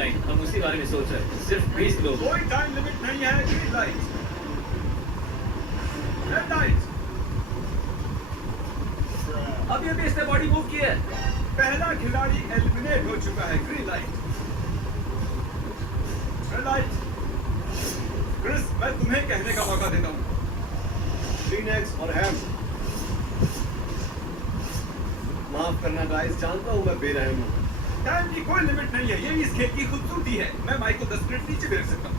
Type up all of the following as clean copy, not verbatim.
Light, हम उसी बारे में सोच रहे हैं। सिर्फ 20 लोग। कोई टाइम लिमिट नहीं है। Green light, red light. अभी इसने बॉडी मूव की है। पहला खिलाड़ी एलिमिनेट हो चुका है। Green light, red light. Chris, मैं तुम्हें कहने का मौका देता हूँ। क्लीनेक्स और हैम। माफ करना गाइस, जानता हूँ मैं बेरहम हूँ। टाइम की कोई लिमिट नहीं है, यही इस खेल की खूबसूरती है। मैं माइक को 10 मिनट नीचे भी रख सकता हूँ।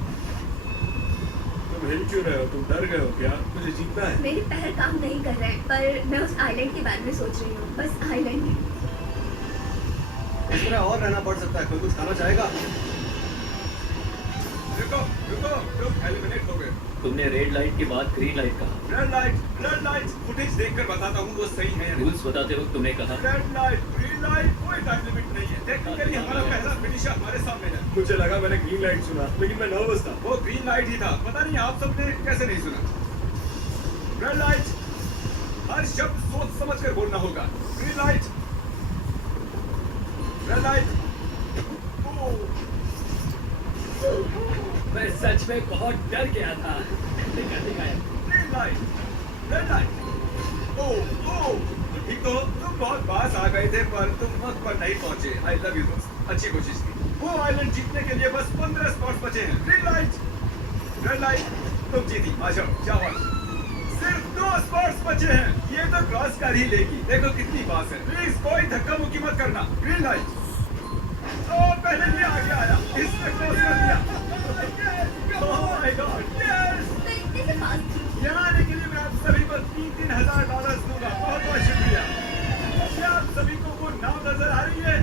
तुम हिल क्यों रहे हो? तुम डर गए हो क्या? मुझे जीतना है। मेरे पैर काम नहीं कर रहे हैं, पर मैं उस आइलैंड के बारे में सोच रही हूँ। बस आइलैंड ही। इस तरह और रहना पड़ सकता है। कोई कुछ खाना चाहेगा? रुको रुको, तुम एलिमिनेट हो गए। तुमने रेड लाइट के बाद ग्रीन लाइट कहा। Red light. फुटेज देखकर बताता हूँ वो सही है या नहीं। रूल्स बताते वक्त तुमने कहा। रेड लाइट, ग्रीन लाइट, कोई टाइम लिमिट नहीं है। टेक्निकली हमारा पहला फिनिशर हमारे सामने है। मुझे लगा मैंने ग्रीन लाइट सुना, लेकिन मैं नर्वस था। वो ग्रीन लाइट ही था। पता नहीं आप सबने कैसे नहीं सुना। रेड लाइट, हर शब्द सोच समझ कर बोलना होगा। Green light, red light. मैं सच में बहुत डर गया था। Green light, red light. ओ, ठीक तो तुम बहुत पास आ गए थे, पर तुम वक्त पर नहीं पहुंचे। आई लव यू दोस्त, अच्छी कोशिश की। वो आइलैंड जीतने के लिए बस 15 स्पॉट्स बचे हैं। ग्रीन लाइट, रेड लाइट, तुम जीती। आ जाओ, शाबाश। सिर्फ 2 स्पॉट्स बचे हैं। ये तो क्रॉस कर ही लेगी। देखो कितनी पास है। प्लीज कोई धक्का मुक्की मत करना। Green light. ओ, पहले ये आगे आया, इसने क्रॉस कर दिया। Oh my God, yes. मैं इतने से पास थी। यहाँ आने के लिए मैं आप सभी को $3,000 दूंगा। बहुत बहुत शुक्रिया। क्या आप सभी को वो नाव नजर आ रही है?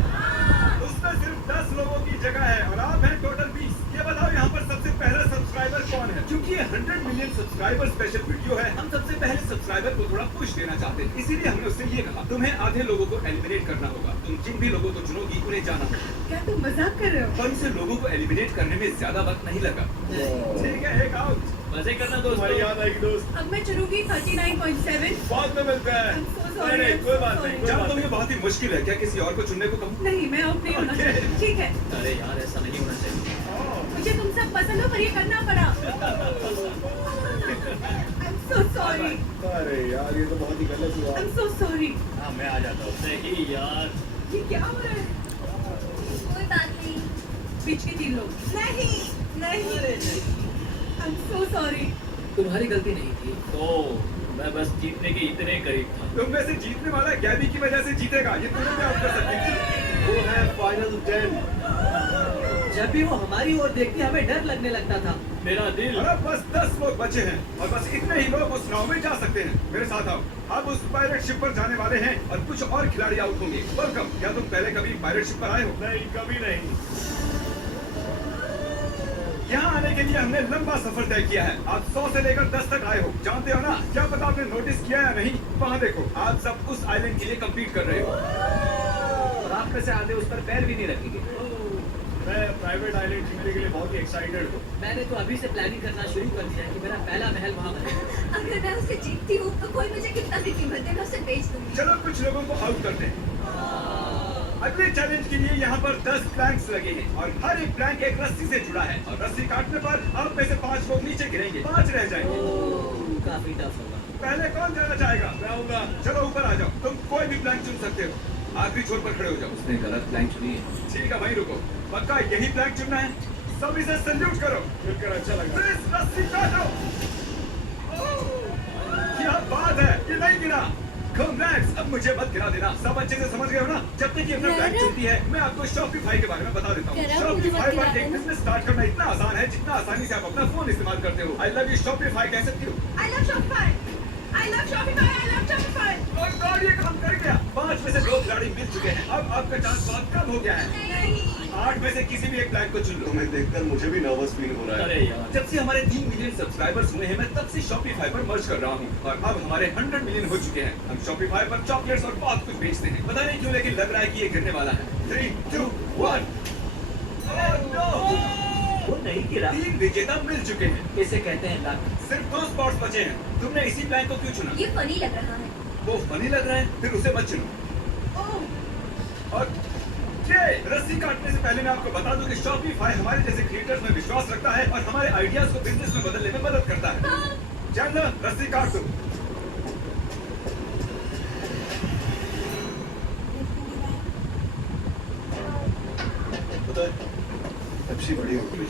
उसमें सिर्फ 10 लोगों की जगह है और आप हैं टोटल 20। ये बताओ यहाँ पर सबसे पहला सब्सक्राइबर कौन है? क्योंकि ये 100 मिलियन सब्सक्राइबर स्पेशल वीडियो है, हम सबसे पहले सब्सक्राइबर को थोड़ा पुश देना चाहते हैं। इसीलिए हमने उससे ये कहा, तुम्हें आधे लोगों को एलिमिनेट करना होगा। तुम जिन भी लोगों को चुनोगी उन्हें जाना होगा। क्या तुम मजाक कर रहे हो? पर उसे लोगों को एलिमिनेट करने में ज्यादा वक्त नहीं लगा। ठीक है, एक आउट। मजे करना तुम्हारी दोस्तों। याद आएगी दोस्त। अब मैं चुनूंगी 39.7। बाद में मिलते हैं। I'm so sorry, नहीं, I'm कोई so बात नहीं, sorry. कोई जानता बात हूँ ये बहुत ही मुश्किल है। क्या किसी और को चुनने को कहूँ? नहीं, मैं आउट नहीं होना Okay. चाहती। ठीक है, अरे यार, ऐसा नहीं होना चाहिए। मुझे तुम सब पसंद हो, पर ये करना पड़ा। I'm so sorry. अरे यार, ये तो बहुत ही गलत हुआ। I'm so sorry. हाँ, मैं आ जाता हूँ। नहीं यार। ये क्या हो रहा है? कोई बात नहीं। बीच के 3 लोग। नहीं। I'm so sorry. तुम्हारी गलती नहीं थी। मैं बस जीतने के इतने करीब था। तुम में से जीतने वाला गैबी की वजह से जीतेगा। ये तुम्हें भी आउट कर सकती थी। वो है फाइनल 10। जब भी वो हमारी ओर देखती हमें डर लगने लगता था। मेरा दिल। और अब बस 10 लोग बचे हैं और बस इतने ही लोग उस नाव में जा सकते हैं। मेरे साथ आओ। अब उस पायरेट शिप पर जाने वाले हैं और कुछ और खिलाड़ी आउट होंगे। वेलकम। क्या तुम पहले कभी पायरेट शिप पर आए हो? नहीं, कभी नहीं। यहाँ आने के लिए हमने लंबा सफर तय किया है। आप 100 से लेकर 10 तक आए हो, जानते हो ना? क्या पता आपने नोटिस किया या नहीं? वहाँ देखो, आप सब उस आइलैंड के लिए कम्पीट कर रहे हो। और आप में से आधे उस पर पैर भी नहीं रखेंगे। मैं प्राइवेट आइलैंड जीतने के लिए बहुत ही एक्साइटेड हूँ। मैंने तो अभी से प्लानिंग करना शुरू कर दिया है कि मेरा पहला महल वहाँ बने। अगर मैं उसे जीतती हूँ तो कोई मुझे कितना भी कीमत दे, मैं उसे बेच दूंगी। चलो कुछ लोगों को आउट करते हैं। अगले चैलेंज के लिए यहाँ पर 10 प्लैंक्स लगे हैं और हर एक प्लैंक एक रस्सी से जुड़ा है और रस्सी काटने पर आप में से 5 लोग नीचे गिरेंगे, 5 रह जाएंगे। काफी टफ होगा। पहले कौन जाना चाहेगा? मैं आऊंगा। चलो ऊपर आ जाओ। तुम कोई भी प्लैंक चुन सकते हो। आखिरी छोर पर खड़े हो जाओ। उसने गलत प्लान चुनी है। ठीक है, वहीं रुको। पक्का यही प्लैंक चुनना है? सब इसे सल्यूट करो। मिलकर अच्छा लगा। प्लीज रस्सी काटो। क्या बात है, ये नहीं गिरा। Congrats! अब मुझे मत गिरा देना। सब अच्छे से समझ गए हो ना? जब तक ये अपना प्लान चुनती है, मैं आपको शॉपिफाई के बारे में बता देता हूँ। शॉपिफाई पर एक बिजनेस स्टार्ट करना इतना आसान है जितना आसानी से आप अपना फोन इस्तेमाल करते हो। आई लव यू शॉपिफाई कह सकती हो। I love Shopify. I love Shopify. I love Shopify. और गॉड, ये काम कर गया। 5 में से 2 खिलाड़ी मिल चुके हैं। अब आपका चांस बहुत कम हो गया है। नहीं। 8 में से किसी भी एक प्लान को चुन लो। तुम्हें देखकर मुझे भी नर्वस फील हो रहा है। अरे यार। जब से हमारे 3 मिलियन सब्सक्राइबर्स हुए हैं, मैं तब से शॉपिफाई पर मर्ज कर रहा हूँ और अब हमारे 100 मिलियन हो चुके हैं। हम शॉपिफाई पर चॉकलेट्स और बहुत कुछ बेचते हैं। पता नहीं क्यों, लेकिन लग रहा है कि ये गिरने वाला है। 3, 2, 1। Oh no! वो नहीं गिरा। 3 विजेता मिल चुके हैं। इसे कहते हैं लक। सिर्फ 2 स्पॉट्स बचे हैं। तुमने इसी प्लान को क्यों चुना? ये फनी लग रहा है। वो फनी लग रहा है, फिर उसे मत चुनो। ओह, और ये रस्सी रस्सी काटने से पहले मैं आपको बता दूं कि शॉपिफाई हमारे जैसे क्रिएटर्स में विश्वास रखता है और हमारे आइडियाज को बिजनेस में बदलने में मदद करता है। जानना, रस्सी काट दो। पता है पेप्सी बड़ी होगी।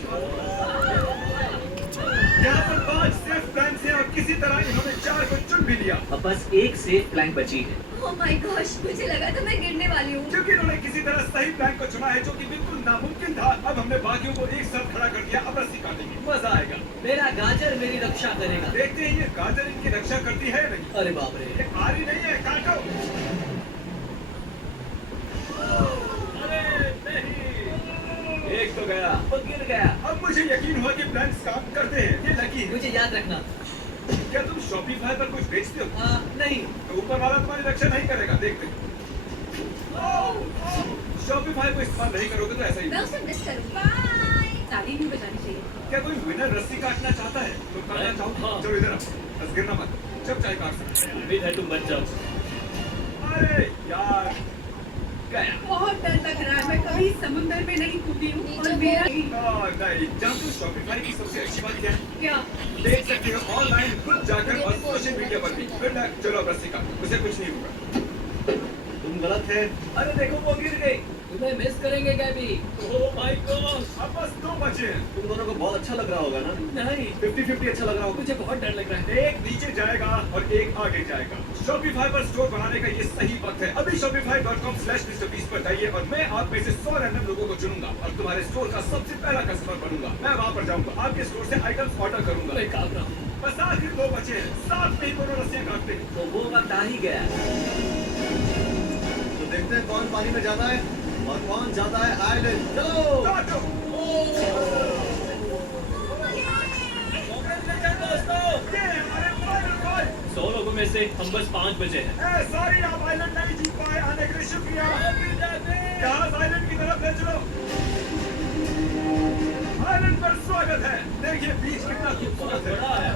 यहाँ पर 5 सेफ प्लान हैं और किसी तरह इन्होंने 4 को चुन भी लिया अब बस एक सेफ प्लैंक बची है। ओह माय गॉश, मुझे लगा था मैं गिरने वाली हूँ। क्योंकि इन्होंने किसी तरह सही प्लान को चुना है जो कि बिल्कुल नामुमकिन था। अब हमने बाकियों को एक साथ खड़ा कर दिया। अब रस्सी काटेंगे, मजा आएगा। मेरा गाजर मेरी रक्षा करेगा। देखते हैं ये गाजर इनकी रक्षा करती है या नहीं। अरे बाप रे। ये आ रही नहीं है, काटो। अरे नहीं, एक तो गया, वो गिर गया। अब मुझे यकीन हुआ कि प्लान्स काम करते हैं। ये लकी है। मुझे याद रखना। क्या तुम शॉपिफाई पर कुछ बेचते हो? नहीं। तो ऊपर वाला तुम्हारी रक्षा नहीं करेगा। देखते हैं। शॉपिफाई को इस्तेमाल नहीं करोगे तो ऐसा ही मैं उसे मिस करूँ। बाय। ताली नहीं बजानी चाहिए। क्या कोई विनर रस्सी काटना चाहता है? तुम काटना चाहो? हाँ। चलो इधर आओ, बस गिरना मत। जब चाहे काट सकते हो। उम्मीद है तुम बच जाओ। अरे यार, गया। बहुत डर लग रहा है। मैं कभी समुंदर में नहीं कूदी हूँ और मेरा नहीं, जानते हो शॉपिफाई की सबसे अच्छी बात क्या है? क्या? देख सकते हो ऑनलाइन, खुद जाकर और सोशल मीडिया पर भी। फिर चलो अब रस्सी काटो, उसे कुछ नहीं होगा। तुम गलत है। अरे देखो वो गिर गई। तुम्हें मिस करेंगे गैबी। Oh my God. अब बस 2 बचे हैं। तुम दोनों को बहुत अच्छा लग रहा होगा ना। नहीं, 50-50 अच्छा लग रहा होगा। मुझे बहुत डर लग रहा है। एक नीचे जाएगा और एक आगे जाएगा। शॉपिफाई पर स्टोर बनाने का ये सही वक्त है। अभी shopify.com/MrBeast पर जाइए और मैं आप में से 100 रैंडम लोगों को चुनूंगा और तुम्हारे स्टोर का सबसे पहला कस्टमर बनूंगा। मैं वहाँ पर जाऊंगा, आपके स्टोर से आइटम्स ऑर्डर करूंगा। मैं काट रहा हूँ। बस आखिर 2 बचे हैं। साथ में ही दोनों रस्सियां काटते हैं। तो वो वक्त आ ही गया। तो देखते हैं कौन पानी में जाता है और कौन जाता है आइलैंड। चलो। काटो। ये हमारे फाइनल फाइव। 100 लोगों में से हम बस 5 बचे हैं। सॉरी, आप आइलैंड नहीं जीत पाए। आने के लिए शुक्रिया। जहाज आइलैंड की तरफ ले चलो। आइलैंड पर स्वागत है। देखिए बीच कितना खूबसूरत है। बड़ा है।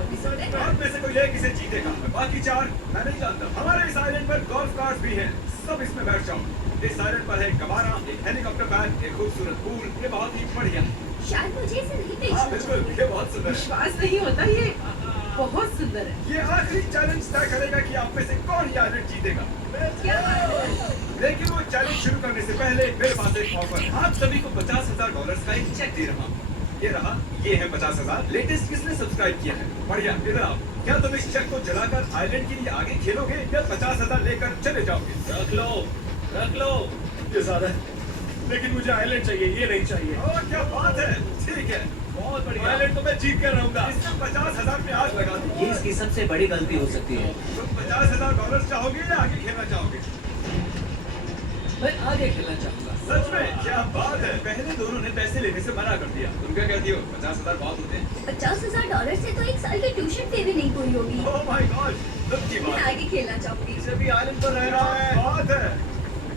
आप में से कोई एक इसे जीतेगा, बाकी 4 मैं नहीं जानता। हमारे इस आइलैंड पर गोल्फ कार्ट भी हैं। सब इसमें बैठ जाओ। इस आइलैंड पर है एक कबारा, एक हेलीकॉप्टर पैड, एक खूबसूरत पूल। ये बहुत ही बढ़िया है। शायद मुझे इसे नहीं हाँ बेचना बिल्कुल, ये बहुत सुंदर है। विश्वास नहीं होता, ये बहुत सुंदर है। ये आखिरी चैलेंज तय करेगा कि आप में से कौन ये आइलैंड जीतेगा। क्या बात है? लेकिन वो चैलेंज शुरू करने से पहले मेरे पास एक ऑफर है। आप सभी को $50,000 का एक चेक दे रहा हूँ। ये रहा, ये है 50,000। लेटेस्ट किसने सब्सक्राइब किया है? बढ़िया, इधर आओ। क्या तुम इस चेक को जलाकर आइलैंड के लिए आगे खेलोगे या 50,000 लेकर चले जाओगे? रख लो, रख लो। ये ज्यादा है, लेकिन मुझे आइलैंड चाहिए, ये नहीं चाहिए। और क्या बात है, ठीक है, बहुत बढ़िया। आइलैंड तो मैं जीत कर रहूंगा। इसमें 50,000 पे आग लगा दूं। ये इसकी सबसे बड़ी गलती हो सकती है। तुम $50,000 चाहोगे या आगे खेलना चाहोगे? मैं आगे खेलना चाहूंगा। सच में? क्या बात है। पहले दोनों ने पैसे लेने से मना कर दिया। तुम क्या कहती हो? 50,000 बहुत होते हैं। $50,000 से तो 1 साल की ट्यूशन फी भी नहीं पूरी होगी। ओह माय गॉड, दुख की मैं बात। आगे खेलना चाहूंगी। इसे भी आइलैंड पर रहना है। बात है।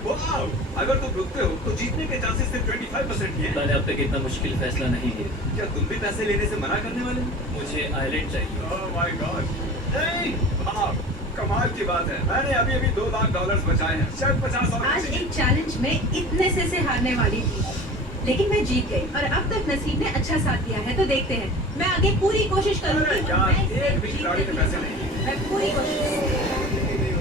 वाओ, अगर तुम रुकते हो तो जीतने के चांसेस सिर्फ 25% ही हैं। मैंने अब तक इतना मुश्किल फैसला नहीं लिया। क्या तुम भी पैसे लेने से मना करने वाले हो? मुझे आइलैंड चाहिए। ओह माय गॉड, नहीं, वाह, कमाल की बात है। मैंने अभी अभी $2,00,000 बचाए हैं, शायद 50 और आज बचे। एक चैलेंज में इतने से हारने वाली थी, लेकिन मैं जीत गई और अब तक नसीब ने अच्छा साथ दिया है। तो देखते हैं, मैं आगे पूरी कोशिश करूंगी। अरे यार, मैं इसे एक भी जीत खिलाड़ी ने सकती पैसे हूँ। नहीं लिए। मैं पूरी कोशिश।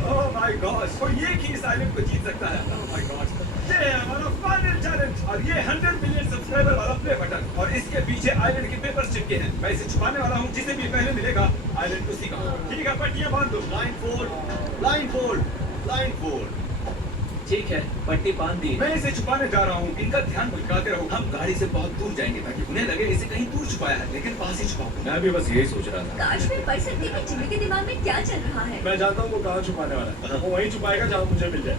ओह माय गॉड, तो ये कि इस आइलैंड को जीत सकता है। ओह माय गॉड, ये है हमारा फाइनल चैलेंज और ये 100 मिलियन सब्सक्राइबर वाला प्ले बटन और इसके पीछे आइलैंड के पेपर्स चिपके हैं। मैं इसे छुपाने वाला हूँ, जिसे भी पहले मिलेगा आइलैंड उसी का। ठीक है, पट्टियां बांध दो। ब्लाइंडफोल्ड। ठीक है, पट्टी बांध दी। मैं इसे छुपाने जा रहा हूँ, इनका ध्यान भटकाते रहो। हम गाड़ी से बहुत दूर जाएंगे ताकि उन्हें लगे इसे कहीं दूर छुपाया है, लेकिन पास ही छुपाओ। मैं भी बस यही सोच रहा था। काश मैं पढ़ सकती कि जिमी के दिमाग में क्या चल रहा है। मैं जानता हूँ वो कहाँ छुपाने वाला है। वो वहीं छुपाएगा जहाँ मुझे मिल जाए।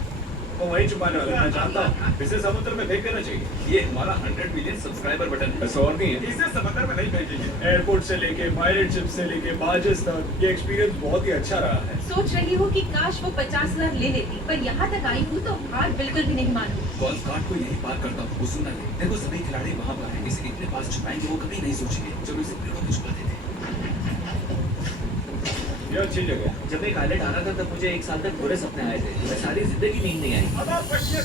वो वहीं छुपाने वाला है, मैं जानता हूँ। इसे समुद्र में फेंक देना चाहिए। ये हमारा 100 मिलियन सब्सक्राइबर बटन है। ऐसा और नहीं है। इसे समंदर में नहीं फेंकेंगे। एयरपोर्ट से लेके पायलट शिप से लेके बार्जेस तक ये एक्सपीरियंस बहुत ही अच्छा रहा है। सोच रही हूँ कि काश वो 50,000 ले लेती, पर यहाँ तक आई हूँ तो हार बिल्कुल भी नहीं मानूंगी। गोल्फ कार्ट को यही पार करता हूँ, वो सुनना है। देखो सभी खिलाड़ी वहाँ पर हैं, इसे इतने पास छुपाएंगे वो कभी नहीं सोचेंगे। चलो इसे पेड़ों में छुपा देते हैं। ये अच्छी जगह है। जब एक आइलैंड आ रहा था तब मुझे 1 साल तक बुरे सपने आए थे। मैं सारी जिंदगी नींद नहीं आई। अब आप पट्टियां